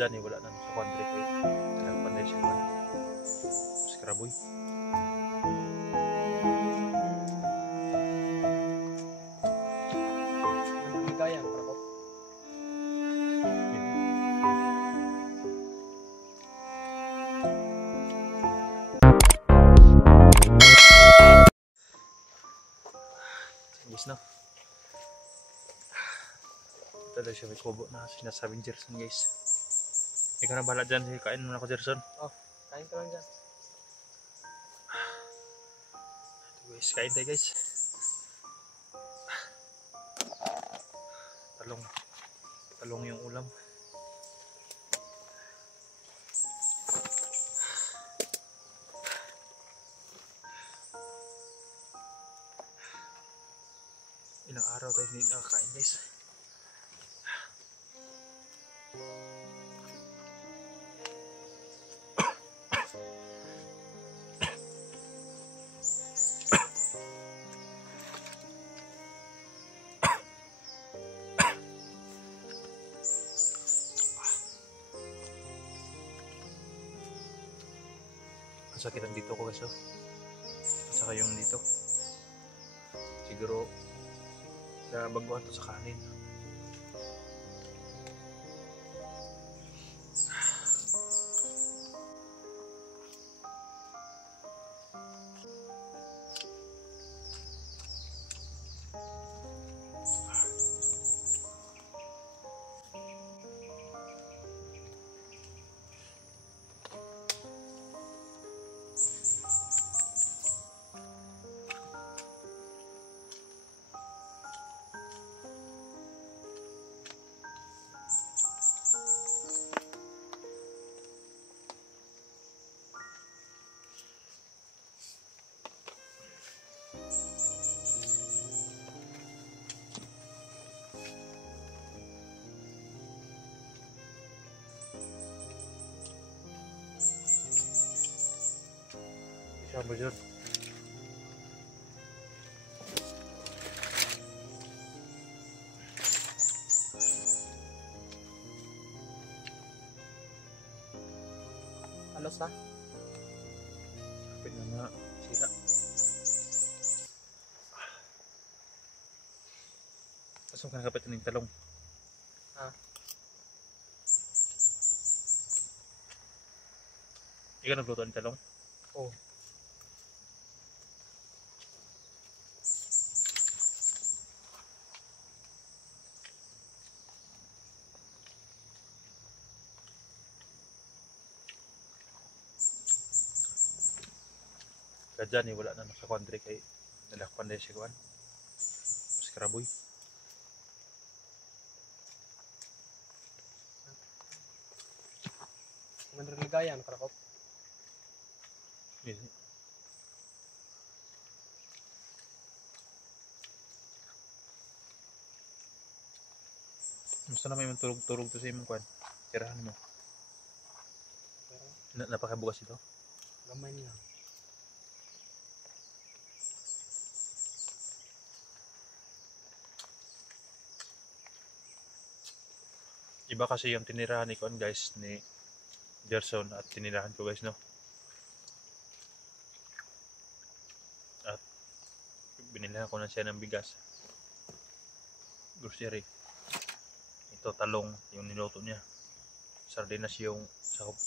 dyan eh, wala na sa country kay nagpanday siya ba? Skraboy. Manggagayan, Prakop. Yes na. Ito daw siya may kubo na sinasabing Gerson guys. Ikaw na bahala dyan, kain muna ako Gerson. Oh, kain ka lang dyan. Ito guys, kain tayo guys. Talong yung ulam. Ilang araw tayo hindi nakakain guys. Masakit ang dito ko guys oh. Saka yung dito. Siguro na baguhan to sa kanin. Siya ba yun? Alos na? Kapit na nga sira. Pasok ka na kapit ng talong. Ha? Ikaw nagluto ng talong? Oo. Dyan eh, wala na sa country kay nalakpan na siya kuhan. Skraboy. Manggagayan, Prakop. Gusto na may turog-turog to sa imong kuhan. Tirahan mo. Napakabukas ito. Gamay niya. Iba kasi yung tinirahan ni kuhan guys ni Gerson at tinirahan ko guys no. At binilhan ko na siya ng bigas. Grocery. Ito talong yung niluto niya. Sardinas yung sakop.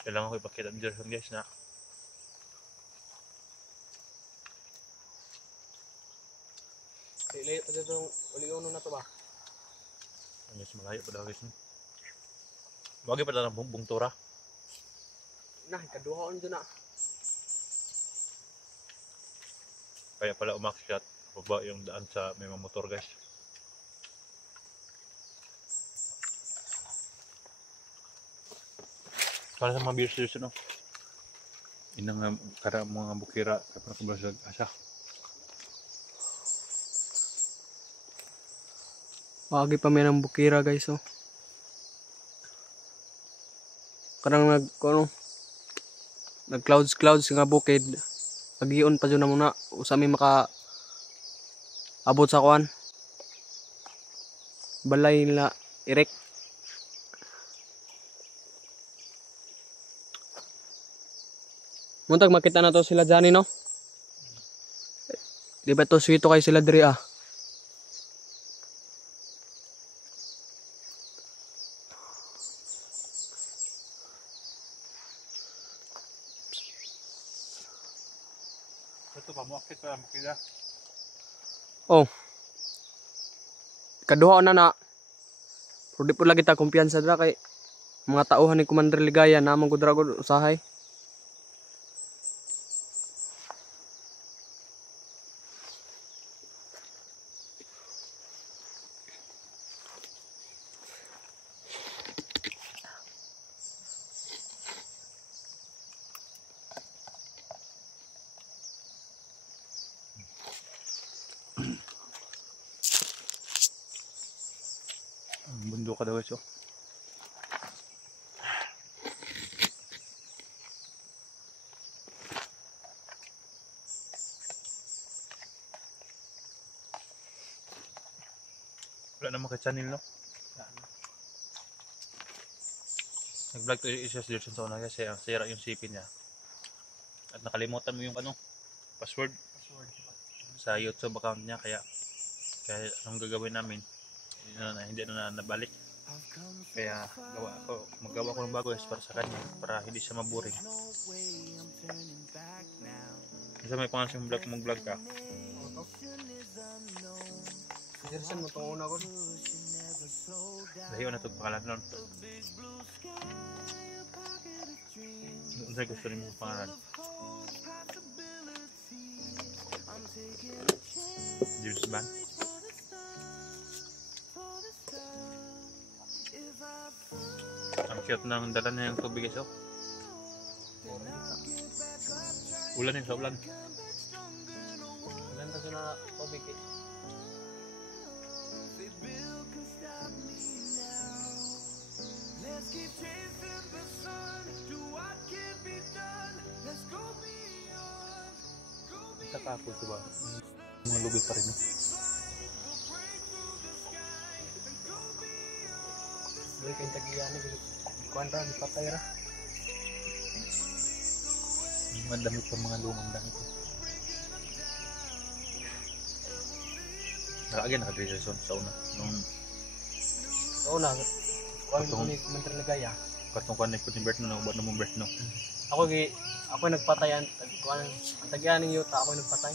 Kailangan ko ipakita ng Gerson guys na Layo pa dito yung uliuno na to ba? mas malayo pa daw guys no? Wagi pa lang ng bungtura. Nah, kaduhaon dyan na. Kaya pala umakyat baba yung daan sa may mga motor guys. Para sa mga beers no. Inang kada mga bukira kapag kabasag asa. Wagi pa may ng bukira guys oh. Kanang nag clouds nga bukid. Pagion pa dyan na muna. Usa may maka abot sa kuan. Balay nila irek. Muntag makita na to sila dyan, no? Di ba to sweeto kay sila diri ah? Ito pa mo akit pa makita. Oh. Kaduha na. Pero di po lagi ta kumpiyansa dra kay mga tauhan ni Commander Ligaya na mong gudragod usahay. Bundok ka daw guys oh. Wala naman kay channel no? Nag-vlog to isa si Jerson sa una kasi sira yung CP niya. At nakalimutan mo yung password sa YouTube account niya kaya anong gagawin namin? Hindi na nabalik. Kaya magawa ko ng bago para sa kanya para hindi siya maboring. Kasi may pangalan siyang mag-vlog ka. Jerson mo tong una ko. Lahiyo na ito pangalan nun. Ano sa'yo gusto rin yung pangalan? James Bond? Ang cute ng dala niya yung tubig guys oh. Ulan yun sa ulan. Ulan kasi na tubig eh. Takapod diba? Mga lubi pa rin no? Dili kay tagiyan ni kuan ra ni patay ra. Mga damit pa mga lumang damit. Nakagyan naka-Jason sa una. Nung Una, kuan ko Patong- ni Commander Ligaya. katong connect ko ni Bert no, naubad na mo Bert no. Ako nagpatayan kuan tagiyan ning yuta ako nagpatay.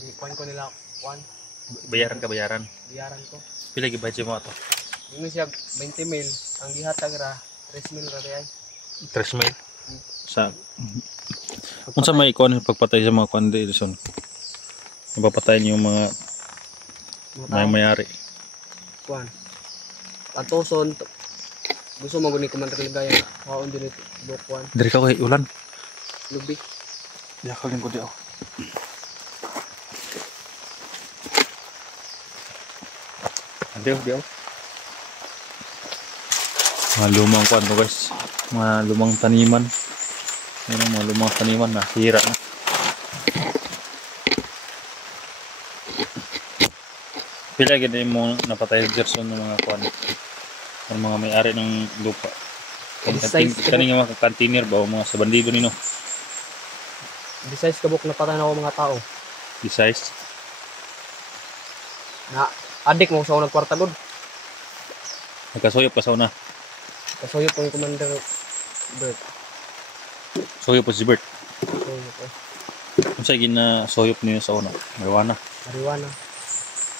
Di kuan ko nila kuan Bayaran ka bayaran. biyaran ko. Pila gi-budget mo ato? Ingon siya 20 mil ang gihatag ra 3 mil ra ay. 3 mil. Sa unsa may ikuan pagpatay sa mga condition? Napapatayin yung mga may-ari. Kuan. Tatuson gusto mo guni Commander Ligaya haon din ito do kuan Dari ka kay ulan. lubi. Ya kalin ko di ako. Diyo. Mga lumang kuan to guys. Mga lumang taniman. Yan mga lumang taniman na hira na. Pila gid mo napatay sa Gerson ng mga kuan. Ng mga may-ari ng lupa. Kani nga mga container ba o mga sa bandido nino. Besides kabuk na patay na ako mga tao. Besides, Na adik mo sa unang kwarta gud. nagkasuyop ka sa una. Kasoyo po yung Commander Bert. Suyop po si Bert. Kasoyo po. Kung sa'yo ginasuyop niyo sa una, marijuana. Marijuana.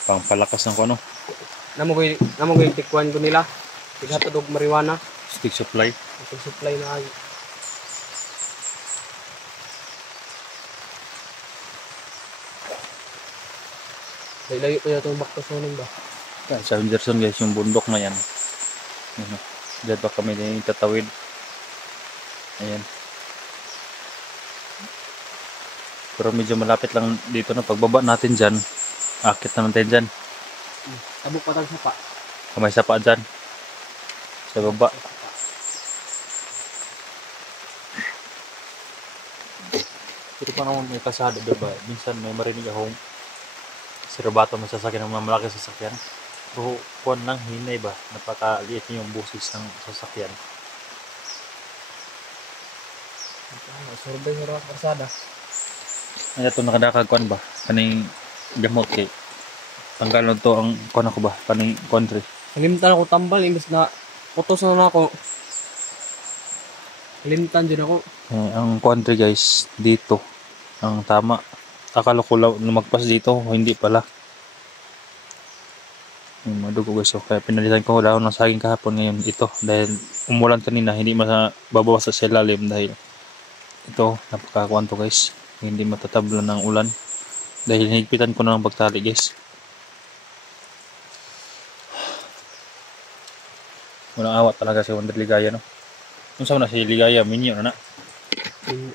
Pangpalakas ng kuano, Namo ko yung tikwan ko nila. Tighatod og marijuana. stick supply. Supply na ay. Layo pa itong baktasonin ba? Sa Henderson guys, yung bundok na yan. Ano, diyan pa kami din tatawid. Ayan. Pero medyo malapit lang dito na pagbaba natin dyan. Akit na natin dyan. Tabok pa tag sapa. Kamay sapa dyan. Sa baba. Pero pa naman may kasada, diba? Minsan may marinig akong sirabato ng sasakyan ng mga malaki sasakyan. Pero kuwan lang, hinay ba? Napakaliit yung busis ng sasakyan. Survey sa karsada. Ay, ito nakadakag kuwan ba? Kaning gamot kay tanggal na to ang kuwan ako ba? Kaning country. Kalimtan ako tambal, imbes na putos na ako. Kalimtan din ako. Ang country guys, dito. Ang tama. Akala ko lumagpas dito, hindi pala. Yung madugo guys, so, kaya pinalitan ko dahon ng saging kahapon ngayon ito. Dahil umulan kanina, hindi babawas sa ilalim dahil ito, napakakuan to guys. Hindi matatablan ng ulan. Dahil hinigpitan ko na ng pagtali guys. Walang awat talaga si Wonder Ligaya, no? Kung saan na si Ligaya, minyo na na.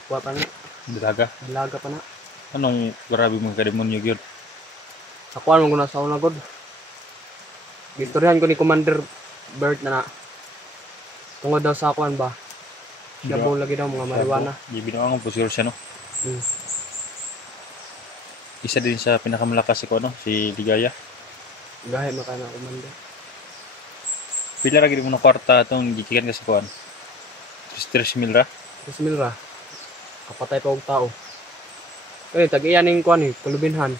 Kuha pa na. Dalaga. Dalaga pa na. Anong grabe mga kademonyo yun? Sakuan mo ko na sa una god. Gistoryahan ko ni Commander Bert na tungod daw sa kuan ba. Labaw lagi daw mga marijuana. Di binawang po siya, no? Isa din sa pinakamalakas si ano, si Ligaya. Gahe maka na Commander. Pila ra gid mo na kwarta atong gikikan ka sa kuan. 3 mil ra. 3 mil ra. Kapatay pa og tao. Eh tag-iya ning kuan ni kulubinhan.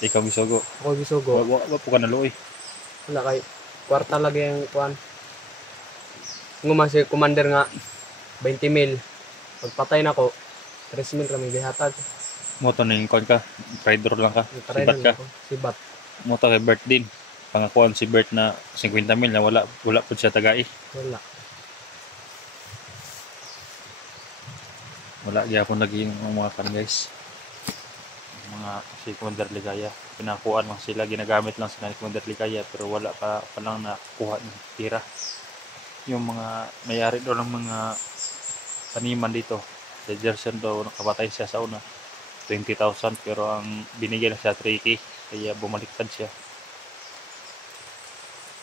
Ikaw gisogo. Ako gisugo. Wa po ka naluoy. Wala kay kwarta lagi ang kuan. Nguma si Commander nga 20 mil. Pagpatay na ko 3 mil ra may gihatag. Mo to ning kuan ka, trader lang ka. Sibat ka. Sibat. Mo to kay Bert din. Pangakuan si Bert na 50 mil na wala pud siya tagai. Wala. Wala gyapon naging mga kan guys. Mga si Commander Ligaya, pinakuan lang sila, ginagamit lang sila ni Commander Ligaya pero wala pa lang nakuha ng tira. Yung mga mayari daw ng mga taniman dito, sa Jerson daw nakapatay siya sa una 20,000 pero ang binigay na siya 3K kaya bumaliktad siya.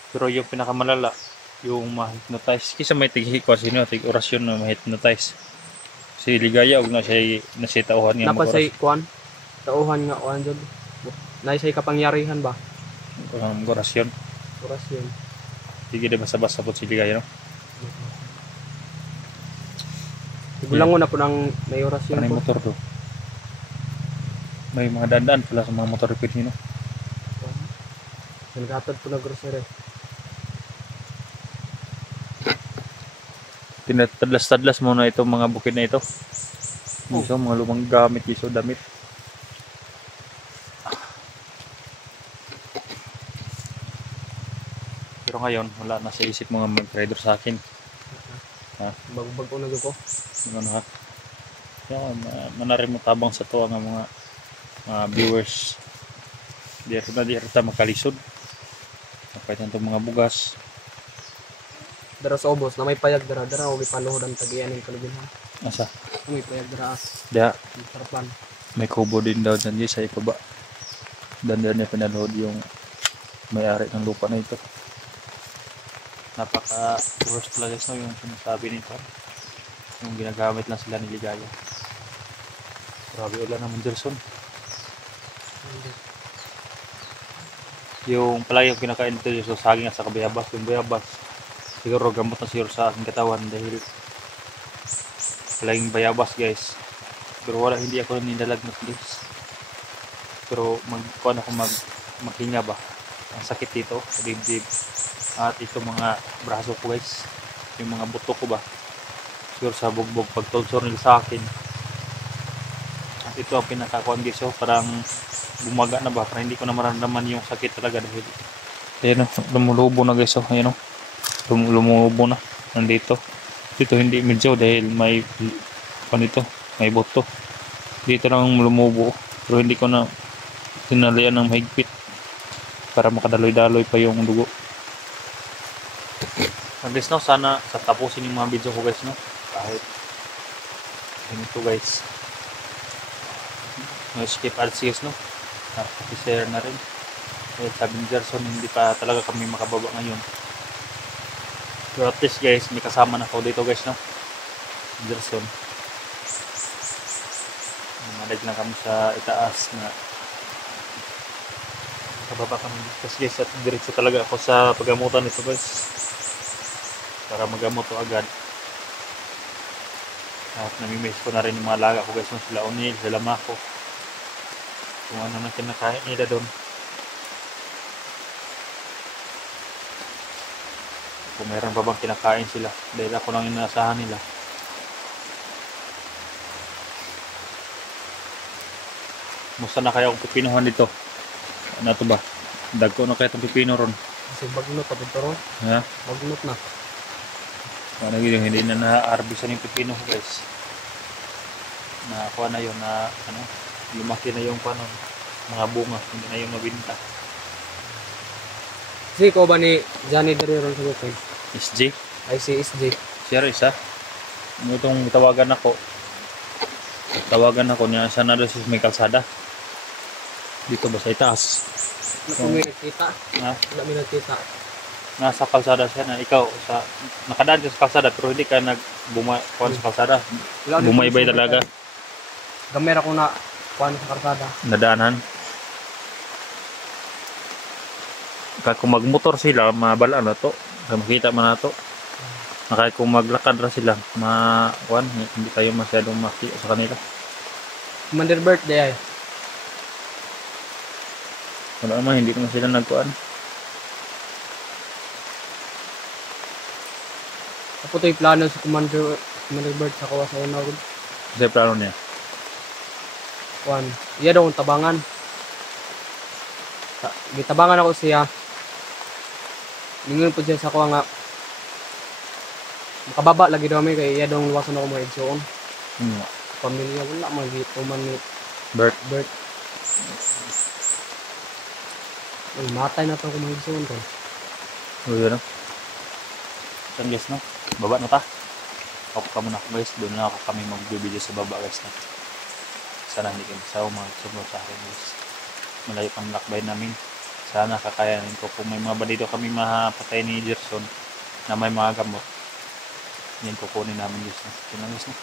Pero yung pinakamalala, yung ma-hypnotize. Kisa may tig-hikwa sino, tig-orasyon na ma-hypnotize. Si Ligaya, huwag na siya tauhan nga Napa say kuan? Tauhan nga kuan jud. Nay say kapangyarihan ba? Orasyon. Orasyon. Sige na basa-basa po si Ligaya, no? Gulangon na po ng may orasyon Parang po. motor to. May mga dandaan pala sa mga motor repair nyo. Naghatod po na grocery. Tinatadlas-tadlas mo na itong mga bukid na ito. Iso, mga lumang gamit, iso, damit. Pero ngayon, wala na sa isip mga mag-rider sa akin. Ha? Bago-bago na ko. Ano ha? Kaya manarin mo tabang sa to ang mga viewers. Di rata makalisod. Napaitan itong mga bugas. Dara sa obos na may payag dara o may paluhod ang tagian ng kalubinhan. Asa? May payag dara. Diya, Sarapan. may kubo din daw dyan sa ibaba. Dandan niya pinaluhod yung may-ari ng lupa na ito. Napaka-worst talaga so yung sinasabi nito. Yung ginagamit lang sila ni Ligaya. Grabe ulan naman Jerson. Yung pala yung kinakain nito yung saging at sa bayabas. Yung bayabas, siguro gamot na siguro sa aking katawan dahil pala yung bayabas guys. Pero wala, hindi ako ninilalag na guys. Pero magkuhan ako maghinga ba. Ang sakit dito sa dibdib. At ito mga braso ko guys. Yung mga buto ko ba. Siguro sa bugbog pagtonsor nila sa akin. At ito ang pinakakuhan guys. So parang bumaga na ba. Parang hindi ko na maramdaman yung sakit talaga dahil ayan o, lumulubo na guys. So ayan o, lumulubo na. Nandito. Dito hindi medyo dahil may panito, may buto. Dito lang lumubo. Pero hindi ko na tinalian ng mahigpit para makadaloy-daloy pa yung dugo. Guys no, sana sa tapusin yung mga video ko guys no. Kahit ganito guys. No skip ads guys no. Share na rin. Dahil sabi ni Gerson hindi pa talaga kami makababa ngayon. Pero at least guys, may kasama na ako dito guys no. Gerson. Nalig lang kami sa itaas na kababa kami guys at diretso talaga ako sa paggamutan nito guys para magamot to agad. At namimiss ko na rin yung mga laga ko guys, sila Unil, sila Mako, kung ano na kinakain nila doon, kung meron pa bang kinakain sila dahil ako lang yung naasahan nila. Musta na kaya akong pipinuhan dito? Ano to ba? Dagko na kaya itong pipino ron. Kasi bagnot pa dito ron. Ha? Bagnot na. Ano yun, hindi na na-harvestan yung pipino ko guys. Nakuha na yun na ano, lumaki na yung paano, mga bunga, hindi na yung mabinta. Si ko ba ni Johnny Dari ron sa bukid? SJ? Ay si SJ. Siya isa. Ano itong tawagan ako? Tawagan ako niya, saan na si may kalsada? Dito ba sa itaas? Wala ko may nakita. Ha? Wala may nakita. Nasa kalsada siya na ikaw sa nakadaan ka sa kalsada pero hindi ka nagbumakuan sa kalsada. Wala ko Bumaybay may talaga. Gamera ko na kuan sa karsada. Nadaanan. Kung magmotor sila, mabalaan na to. Makita man na to. Kahit kung maglakad na sila, kuan, hindi tayo masyadong makita sa kanila. Commander birthday ay. Wala naman, hindi naman sila nagkuan. Ako to yung plano sa Commander Bird sa kawa sa una. Kasi plano niya. Kuan. Iya daw ang tabangan. Gitabangan ako siya. Ningon po siya sa kuha nga. Makababa lagi daw kami kay iya daw luwasan ako mga igsoon. Pamilya wala magito man ni Bert. Ay, matay na to kung mga igsoon to. Yun, no? Saan guys, no? Baba na ta. Ako ka muna guys. Doon na ako kami mag-video sa baba guys. No? Sana hindi kayo masawa mag-subscribe sa akin guys. Malayo pang lakbay namin. Sana kakayanin ko. Kung may mga balito kami mapatay ni Gerson na may mga gamot, yan kukunin namin guys. No? Yun lang guys, no?